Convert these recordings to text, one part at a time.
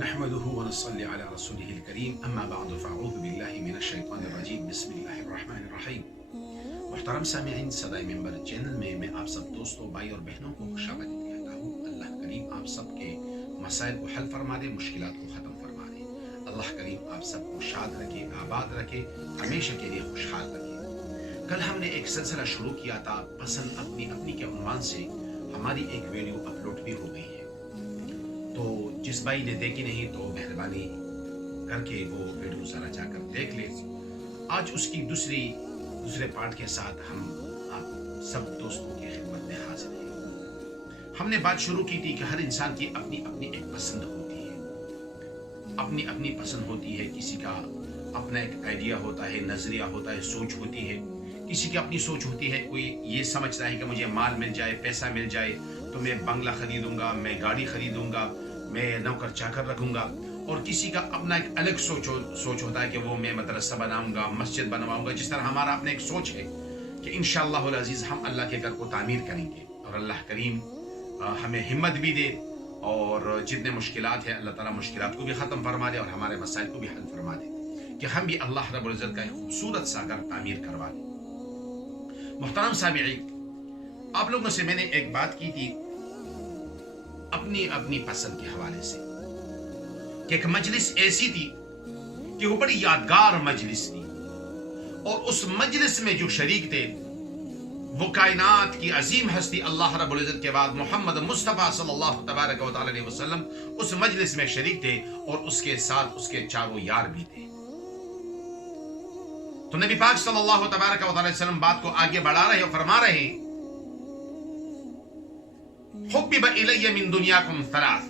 نحمده ونصلي على رسوله الكريم اما بعد فاعوذ بالله من الشیطان الرجیم بسم اللہ الرحمن الرحیم۔ محترم سامعین، صدائے ممبر چینل میں آپ سب دوستوں، بھائی اور بہنوں کو خوش آمدید کہتا ہوں۔ اللہ کریم آپ سب کے مسائل کو حل فرما دے، مشکلات کو ختم فرما دے۔ اللہ کریم آپ سب کو شاد رکھے، آباد رکھے، ہمیشہ کے لیے خوشحال رکھے۔ کل ہم نے ایک سلسلہ شروع کیا تھا پسند اپنی اپنی کے عنوان سے، ہماری ایک ویڈیو اپلوڈ بھی ہو گئی ہے، تو جس بھائی نے دیکھی نہیں تو مہربانی کر کے وہ ویڈیو ذرا جا کر دیکھ لے۔ آج اس کی دوسرے پارٹ کے ساتھ ہم آپ سب دوستوں کی خدمت میں حاضر ہیں۔ ہم نے بات شروع کی تھی کہ ہر انسان کی اپنی اپنی ایک پسند ہوتی ہے، اپنی اپنی پسند ہوتی ہے۔ کسی کا اپنا ایک آئیڈیا ہوتا ہے، نظریہ ہوتا ہے، سوچ ہوتی ہے۔ کسی کی اپنی سوچ ہوتی ہے، کوئی یہ سمجھتا ہے کہ مجھے مال مل جائے، پیسہ مل جائے تو میں بنگلہ خریدوں گا، میں گاڑی خریدوں گا، میں نوکر چاکر رکھوں گا۔ اور کسی کا اپنا ایک الگ سوچ ہوتا ہے کہ وہ میں مدرسہ بناؤں گا، مسجد بنواؤں گا۔ جس طرح ہمارا اپنا ایک سوچ ہے کہ انشاءاللہ العزیز ہم اللہ کے گھر کو تعمیر کریں گے، اور اللہ کریم ہمیں ہمت بھی دے، اور جتنے مشکلات ہیں اللہ تعالیٰ مشکلات کو بھی ختم فرما دے اور ہمارے مسائل کو بھی حل فرما دے، کہ ہم بھی اللہ رب العزت کا ایک خوبصورت سا گھر تعمیر کروا دیں۔ محترم سامعین، آپ لوگوں سے میں نے ایک بات کی تھی اپنی اپنی پسند کے حوالے سے، کہ ایک مجلس ایسی تھی کہ وہ بڑی یادگار مجلس تھی، اور اس مجلس میں جو شریک تھے وہ کائنات کی عظیم ہستی اللہ رب العزت کے بعد محمد مصطفیٰ صلی اللہ تبارک و تعالی علیہ وسلم اس مجلس میں شریک تھے، اور اس کے ساتھ اس کے چاروں یار بھی تھے۔ تو نبی پاک صلی اللہ تبارک و تعالی علیہ وسلم بات کو آگے بڑھا رہے اور فرما رہے ہیں، حبب الی من دنیاکم ثلاث،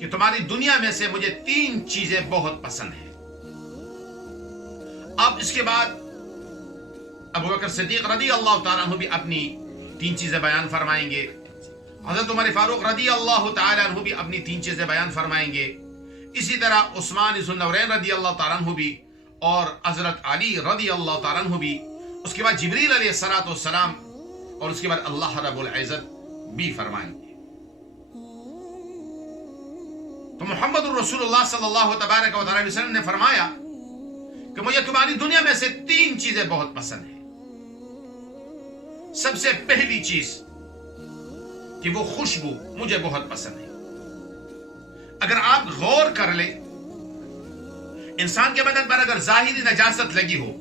کہ تمہاری دنیا میں سے مجھے 3 چیزیں بہت پسند ہیں۔ اب اس کے بعد ابو بکر صدیق رضی اللہ تعالیٰ عنہ بھی اپنی 3 چیزیں بیان فرمائیں گے، حضرت عمر فاروق رضی اللہ تعالیٰ عنہ بھی اپنی 3 چیزیں بیان فرمائیں گے، اسی طرح عثمان ذو النورین رضی اللہ تعالیٰ عنہ بھی، اور حضرت علی رضی اللہ تعالیٰ عنہ بھی، اس کے بعد جبریل علیہ السلام، اور اس کے بعد اللہ رب العزت بھی فرمائیں گے۔ تو محمد الرسول اللہ صلی اللہ تبارک و تعالی وسلم نے فرمایا کہ مجھے تمہاری دنیا میں سے 3 چیزیں بہت پسند ہیں۔ سب سے پہلی چیز کہ وہ خوشبو مجھے بہت پسند ہے۔ اگر آپ غور کر لیں، انسان کے بدن پر اگر ظاہری نجاست لگی ہو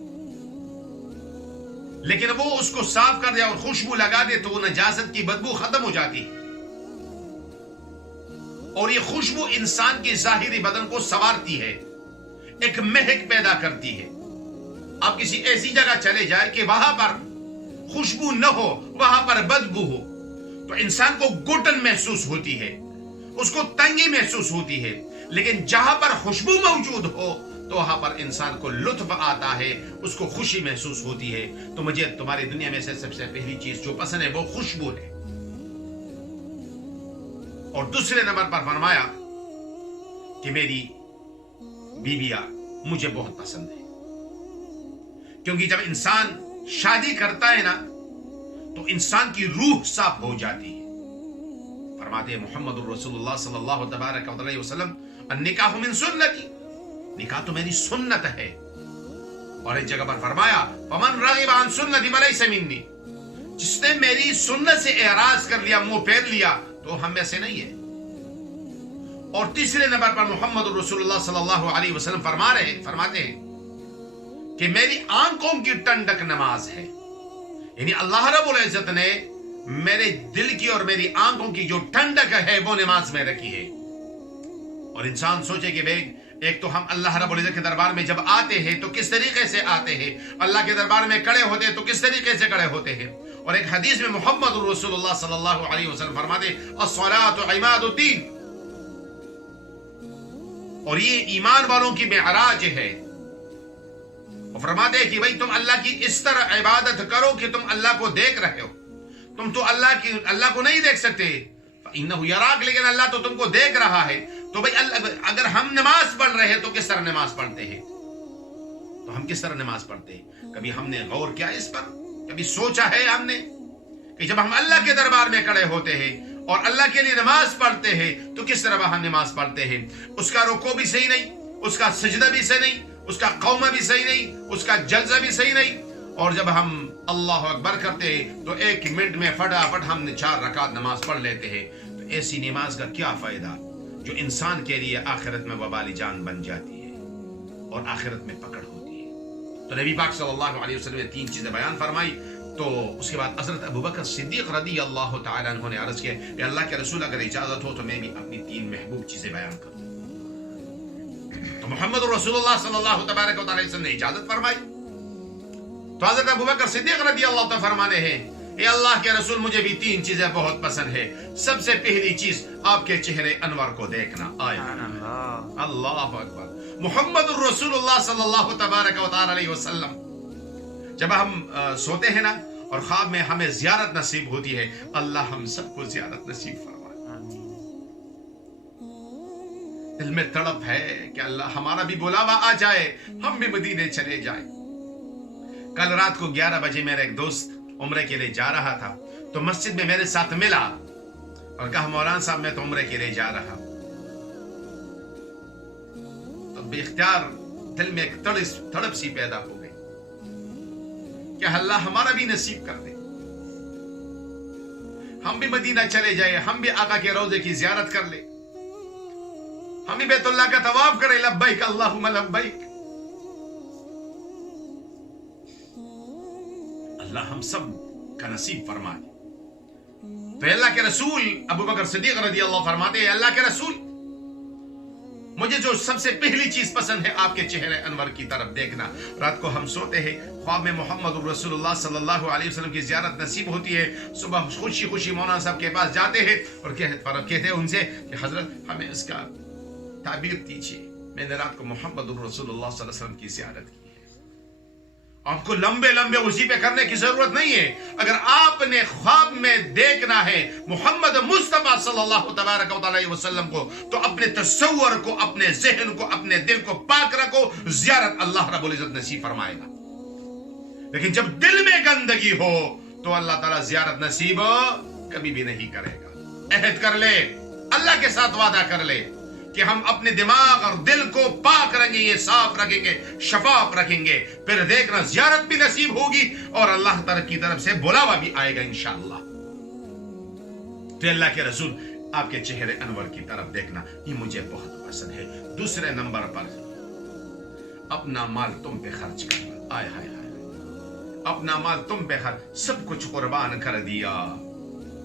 لیکن وہ اس کو صاف کر دے اور خوشبو لگا دے تو وہ نجاست کی بدبو ختم ہو جاتی ہے، اور یہ خوشبو انسان کی ظاہری بدن کو سنوارتی ہے، ایک مہک پیدا کرتی ہے۔ آپ کسی ایسی جگہ چلے جائے کہ وہاں پر خوشبو نہ ہو، وہاں پر بدبو ہو، تو انسان کو گھٹن محسوس ہوتی ہے، اس کو تنگی محسوس ہوتی ہے، لیکن جہاں پر خوشبو موجود ہو تو وہاں پر انسان کو لطف آتا ہے، اس کو خوشی محسوس ہوتی ہے۔ تو مجھے تمہاری دنیا میں سے سب سے پہلی چیز جو پسند ہے وہ خوشبو ہے۔ اور دوسرے نمبر پر فرمایا کہ میری بیویاں مجھے بہت پسند ہے، کیونکہ جب انسان شادی کرتا ہے نا تو انسان کی روح صاف ہو جاتی ہے۔ فرماتے ہیں محمد الرسول اللہ صلی اللہ تبارک و تعالی وسلم، النکاح من سنتی، نکاح تو میری سنت ہے۔ اور ایک جگہ پر فرمایا، فمن رغب عن سنتی فلیس منی، جس نے میری سنت سے اعراض کر لیا، منہ پھیر لیا، تو ہم میں سے نہیں ہے۔ اور تیسرے نمبر پر محمد الرسول اللہ صلی اللہ علیہ وسلم فرماتے ہیں کہ میری آنکھوں کی ٹھنڈک نماز ہے، یعنی اللہ رب العزت نے میرے دل کی اور میری آنکھوں کی جو ٹھنڈک ہے وہ نماز میں رکھی ہے۔ اور انسان سوچے کہ بھائی ایک تو ہم اللہ رب العزت کے دربار میں جب آتے ہیں تو کس طریقے سے آتے ہیں، اللہ کے دربار میں کھڑے ہوتے ہیں تو کس طریقے سے کھڑے ہوتے ہیں۔ اور ایک حدیث میں محمد الرسول اللہ صلی اللہ علیہ وسلم فرماتے الصلاۃ عماد الدین، اور یہ ایمان والوں کی معراج ہے۔ اور فرماتے ہیں کہ بھائی تم اللہ کی اس طرح عبادت کرو کہ تم اللہ کو دیکھ رہے ہو، تم تو اللہ کو نہیں دیکھ سکتے، فإنہ یراک، لیکن اللہ تو تم کو دیکھ رہا ہے۔ تو بھائی اگر ہم نماز پڑھ رہے ہیں تو کس طرح نماز پڑھتے ہیں؟ تو ہم کس طرح نماز پڑھتے ہیں؟ کبھی ہم نے غور کیا اس پر؟ کبھی سوچا ہے ہم نے کہ جب ہم اللہ کے دربار میں کھڑے ہوتے ہیں اور اللہ کے لیے نماز پڑھتے ہیں تو کس طرح ہم نماز پڑھتے ہیں؟ اس کا رکوع بھی صحیح نہیں، اس کا سجدہ بھی صحیح نہیں، اس کا قومہ بھی صحیح نہیں، اس کا جلسہ بھی صحیح نہیں. اور جب ہم اللہ اکبر کرتے ہیں تو 1 منٹ میں فٹافٹ ہم 4 رکعت نماز پڑھ لیتے ہیں. تو ایسی نماز کا کیا فائدہ جو انسان کے لیے آخرت میں وبال جان بن جاتی ہے اور آخرت میں پکڑ ہوتی ہے. تو نبی پاک صلی اللہ علیہ وسلم نے 3 چیزیں بیان فرمائی. تو اس کے بعد حضرت ابوبکر صدیق رضی اللہ تعالیٰ عنہ نے عرض کیا کہ اللہ کے رسول اگر اجازت ہو تو میں بھی اپنی 3 محبوب چیزیں بیان کروں. تو محمد رسول اللہ صلی اللہ تبارک و تعالیٰ وسلم نے اجازت فرمائی. تو حضرت ابوبکر صدیق رضی اللہ تعالیٰ فرمانے ہیں اے اللہ کے رسول مجھے بھی 3 چیزیں بہت پسند ہے. سب سے پہلی چیز آپ کے چہرے انور کو دیکھنا. اللہ اکبر. محمد الرسول اللہ صلی اللہ تبارک و تعالیٰ علیہ وسلم جب ہم سوتے ہیں نا اور خواب میں ہمیں زیارت نصیب ہوتی ہے، اللہ ہم سب کو زیارت نصیب فرمائے. دل میں تڑپ ہے کہ اللہ ہمارا بھی بلاوا آ جائے، ہم بھی مدینے چلے جائیں. کل رات کو 11 بجے میرا ایک دوست عمرے کے لیے جا رہا تھا تو مسجد میں میرے ساتھ ملا اور کہا مولانا صاحب میں تو عمرے کے لیے جا رہا. تو بے اختیار دل میں ایک تڑپ سی پیدا ہو گئی کہ اللہ ہمارا بھی نصیب کر دے، ہم بھی مدینہ چلے جائے، ہم بھی آقا کے روضے کی زیارت کر لے، ہم بھی بیت اللہ کا طواف کرے. لبیک اللہم لبیک. اللہ ہم سب کا نصیب فرمائے. تو اللہ کے رسول ابوبکر صدیق رضی اللہ فرماتے ہیں اللہ کے رسول مجھے جو سب سے پہلی چیز پسند ہے آپ کے چہرے انور کی طرف دیکھنا. رات کو ہم سوتے ہیں، خواب میں محمد رسول اللہ صلی اللہ علیہ وسلم کی زیارت نصیب ہوتی ہے. صبح خوشی خوشی مولانا صاحب کے پاس جاتے ہیں اور کہتے ہیں ان سے کہ حضرت ہمیں اس کا تعبیر دیجیے. میں نے رات کو محمد رسول اللہ صلی اللہ علیہ وسلم کی زیارت کی ہے. آپ کو لمبے لمبے وظیفے کرنے کی ضرورت نہیں ہے. اگر آپ نے خواب میں دیکھنا ہے محمد مصطفیٰ صلی اللہ تبارک و تعالی وسلم کو تو اپنے تصور کو، اپنے ذہن کو، اپنے دل کو پاک رکھو. زیارت اللہ رب العزت نصیب فرمائے گا. لیکن جب دل میں گندگی ہو تو اللہ تعالیٰ زیارت نصیب کبھی بھی نہیں کرے گا. عہد کر لے، اللہ کے ساتھ وعدہ کر لے کہ ہم اپنے دماغ اور دل کو پاک رکھیں گے، صاف رکھیں گے، شفاف رکھیں گے. پھر دیکھنا زیارت بھی نصیب ہوگی اور اللہ تعالیٰ کی طرف سے بلاوا بھی آئے گا انشاءاللہ. تو اللہ کے رسول آپ کے چہرے انور کی طرف دیکھنا یہ مجھے بہت پسند ہے. دوسرے نمبر پر اپنا مال تم پہ خرچ کرنا. آئے ہائے ہائے، اپنا مال تم پہ خرچ، سب کچھ قربان کر دیا،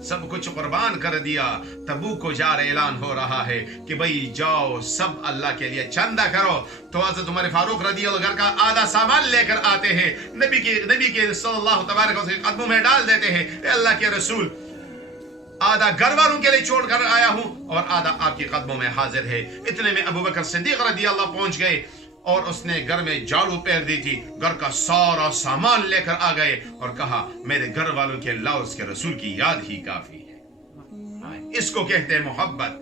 سب کچھ قربان کر دیا. تبوک کو جا رہے اعلان ہو رہا ہے کہ بھئی جاؤ سب اللہ کے لیے چندہ کرو. تو حضرت عمر فاروق رضی اللہ عنہ کا آدھا سامان لے کر آتے ہیں، نبی کے صلی اللہ تبارک وسلم کے قدموں میں ڈال دیتے ہیں. اے اللہ کے رسول آدھا گھر والوں کے لیے چھوڑ کر آیا ہوں اور آدھا آپ کے قدموں میں حاضر ہے. اتنے میں ابوبکر صدیق رضی اللہ پہنچ گئے اور اس نے گھر میں جھاڑو پھیر دی تھی، گھر کا سارا سامان لے کر آ گئے اور کہا میرے گھر والوں کے اللہ اس کے رسول کی یاد ہی کافی ہے. اس کو کہتے ہیں محبت.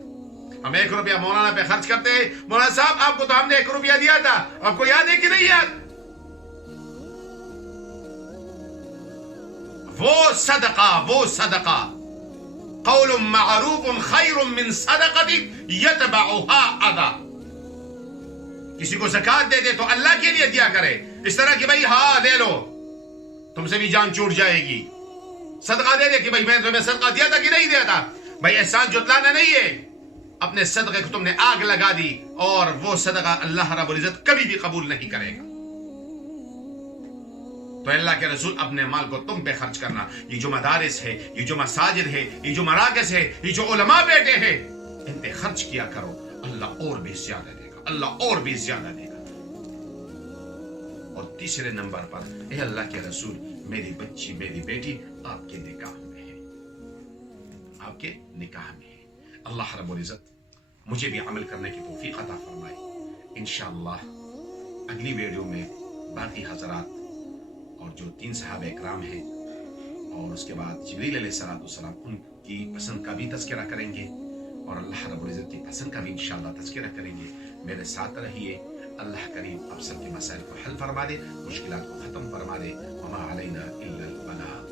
ہم 1 روپیہ مولانا پہ خرچ کرتے ہیں، مولانا صاحب آپ کو تو ہم نے 1 روپیہ دیا تھا، آپ کو یاد ہے کہ نہیں یاد؟ وہ صدقہ قول معروف خیر من صدقۃ یتبعها اذى. کسی کو زکات دے دے تو اللہ کے لیے دیا کرے، اس طرح کہ بھائی ہاں دے لو تم سے بھی جان چھوٹ جائے گی. صدقہ دے دے کہ بھائی میں تمہیں صدقہ دیا تھا کہ نہیں دیا تھا. بھائی احسان جتلانا نہیں ہے. اپنے صدقے کو تم نے آگ لگا دی اور وہ صدقہ اللہ رب العزت کبھی بھی قبول نہیں کرے گا. تو اللہ کے رسول اپنے مال کو تم پہ خرچ کرنا. یہ جو مدارس ہے، یہ جو مساجد ہے، یہ جو مراکز ہے، یہ جو علماء بیٹھے ہیں، ان پہ خرچ کیا کرو. اللہ اور بھی زیادہ دے گا، اللہ اور بھی زیادہ دے گا. اور تیسرے نمبر پر اے اللہ کے رسول میری بچی، میری بیٹی آپ کے نکاح میں ہے، آپ کے نکاح میں ہے. اللہ رب العزت مجھے بھی عمل کرنے کی توفیق عطا فرمائے. انشاءاللہ اگلی ویڈیو میں باقی حضرات اور جو 3 صحابہ اکرام ہیں اور اس کے بعد جبریل علیہ السلام ان کی پسند کا بھی تذکرہ کریں گے اور اللہ رب العزت کی پسند کا بھی انشاءاللہ تذکرہ کریں گے. میرے ساتھ رہیے. اللہ کریم آپ سب کے مسائل کو حل فرما دے، مشکلات کو ختم فرما دے. وما علینا الا البلاغ.